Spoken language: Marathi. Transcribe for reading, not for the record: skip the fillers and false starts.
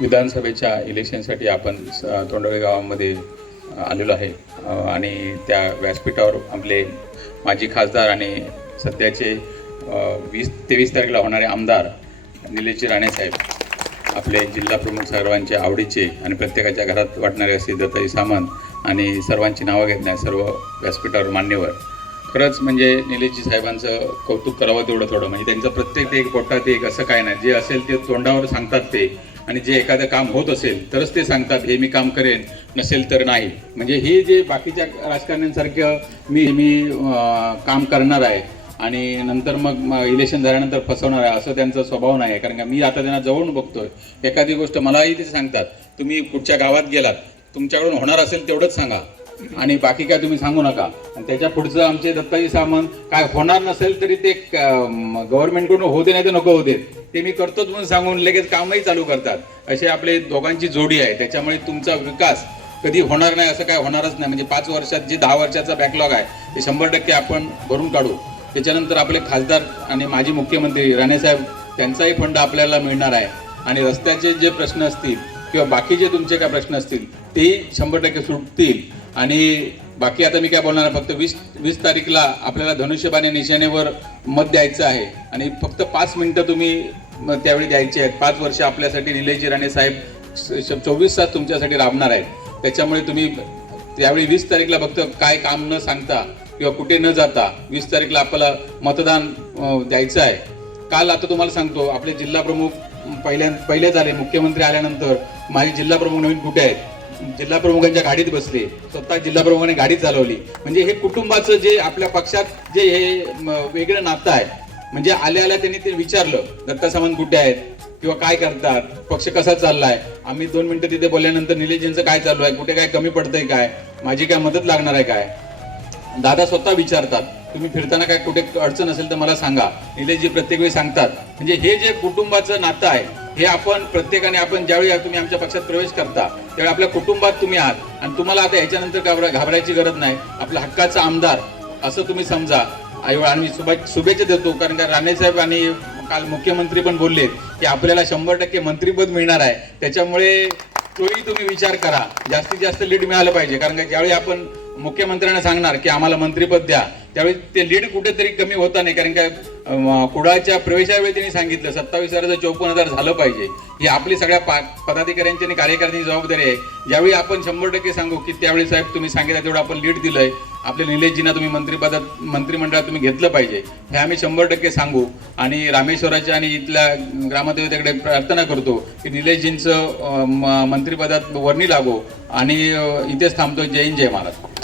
विधानसभेच्या इलेक्शनसाठी आपण तोंडवळे गावामध्ये आलेलो आहे आणि त्या व्यासपीठावर आपले माजी खासदार आणि सध्याचे 20-23 तारखेला होणारे आमदार निलेशजी राणे साहेब, आपले जिल्हा प्रमुख सर्वांच्या आवडीचे आणि प्रत्येकाच्या घरात वाटणारे असे दत्ताजी सामंत आणि सर्वांची नावं घेतल्या सर्व व्यासपीठावर मान्यवर. खरंच म्हणजे निलेशजी साहेबांचं कौतुक करावं तेवढं थोडं. म्हणजे त्यांचं प्रत्येक एक पोटात एक असं काय नाही, जे असेल ते तोंडावर सांगतात ते, आणि जे एखादं काम होत असेल तरच ते सांगतात हे मी काम करेन, नसेल तर नाही. म्हणजे हे जे बाकीच्या राजकारण्यांसारखं मी काम करणार आहे आणि नंतर मग इलेक्शन झाल्यानंतर फसवणार आहे असं त्यांचा स्वभाव नाही आहे. कारण का मी आता त्यांना जवळून बघतोय, एखादी गोष्ट मलाही ते सांगतात, तुम्ही कुठच्या गावात गेलात तुमच्याकडून होणार असेल तेवढंच सांगा आणि बाकी काय तुम्ही सांगू नका. आणि त्याच्या पुढचं आमचे दत्ताजी सामंत काय होणार नसेल तरी ते गव्हर्नमेंटकडून होते नाही तर नको होते ते मी करतोच म्हणून सांगून लगेच कामही चालू करतात. असे आपले दोघांची जोडी आहे. त्याच्यामुळे तुमचा विकास कधी होणार नाही असं काय होणारच नाही. म्हणजे 5 वर्षात जे 10 वर्षाचा बॅकलॉग आहे ते 100% आपण भरून काढू. त्याच्यानंतर आपले खासदार आणि माजी मुख्यमंत्री राणेसाहेब त्यांचाही फंड आपल्याला मिळणार आहे आणि रस्त्याचे जे प्रश्न असतील किंवा बाकीचे तुमचे काय प्रश्न असतील तेही 100% सुटतील. आणि बाकी आता मी काय बोलणार, फक्त 20 तारीखला आपल्याला धनुष्यबाणी निशाणेवर मत द्यायचं आहे आणि फक्त 5 मिनिटं तुम्ही त्यावेळी द्यायची आहेत. 5 वर्ष आपल्यासाठी निलेशजी राणे साहेब 24 तास तुमच्यासाठी राबणार आहेत. त्याच्यामुळे तुम्ही त्यावेळी 20 तारीखला फक्त काय काम न सांगता किंवा कुठे न जाता 20 तारीखला आपल्याला मतदान द्यायचं आहे. काल आता तुम्हाला सांगतो, आपले जिल्हा प्रमुख पहिले झाले, मुख्यमंत्री आल्यानंतर माझे जिल्हा प्रमुख नवीन कुठे आहेत, जिल्हा प्रमुखांच्या गाडीत बसले, स्वतः जिल्हा प्रमुखांनी गाडी चालवली. म्हणजे हे कुटुंबाचं जे आपल्या पक्षात जे हे वेगळं नातं आहे. म्हणजे आल्या त्यांनी ते विचारलं दत्ता सामंत कुठे आहेत किंवा काय करतात, पक्ष कसा चाललाय. आम्ही 2 मिनिटं तिथे बोलल्यानंतर निलेशजींचं काय चालू आहे, कुठे काय कमी पडतंय काय, माझी काय मदत लागणार आहे काय, दादा स्वतः विचारतात. तुम्ही फिरताना काय कुठे अडचण असेल तर मला सांगा, निलेशजी प्रत्येक वेळी सांगतात. म्हणजे हे जे कुटुंबाचं नातं आहे हे आपण प्रत्येकाने, आपण ज्यावेळी तुम्ही आमच्या पक्षात प्रवेश करता त्यावेळी आपल्या कुटुंबात तुम्ही आहात आणि तुम्हाला आता याच्यानंतर घाबरायची गरज नाही. आपल्या हक्काचा आमदार असं तुम्ही समजा. आणि शुभेच्छा देतो, कारण का राणेसाहेब आणि काल मुख्यमंत्री पण बोलले की आपल्याला 100% मंत्रीपद मिळणार आहे. त्याच्यामुळे तोही तुम्ही विचार करा, जास्तीत जास्त लीड मिळालं पाहिजे. कारण का ज्यावेळी आपण मुख्यमंत्र्यांना सांगणार की आम्हाला मंत्रीपद द्या त्यावेळी ते लीड कुठेतरी कमी होता नाही. कारण का कुडाळच्या प्रवेशावेळी त्यांनी सांगितलं 27,54,000 झालं पाहिजे. ही आपली सगळ्या पदाधिकाऱ्यांची आणि कार्यकर्त्यांची जबाबदारी आहे. ज्यावेळी आपण 100% सांगू की त्यावेळी साहेब तुम्ही सांगितलं तेवढं आपण लीड दिलंय, आपल्या निलेशजींना तुम्ही मंत्रिमंडळात तुम्ही घेतलं पाहिजे, हे आम्ही 100% सांगू. आणि रामेश्वराच्या आणि इथल्या ग्रामदेवतेकडे प्रार्थना करतो की निलेशजींचं मंत्रिपदात वर्णी लागो. आणि इथेच थांबतो. जय हिंद, जय महाराष्ट्र.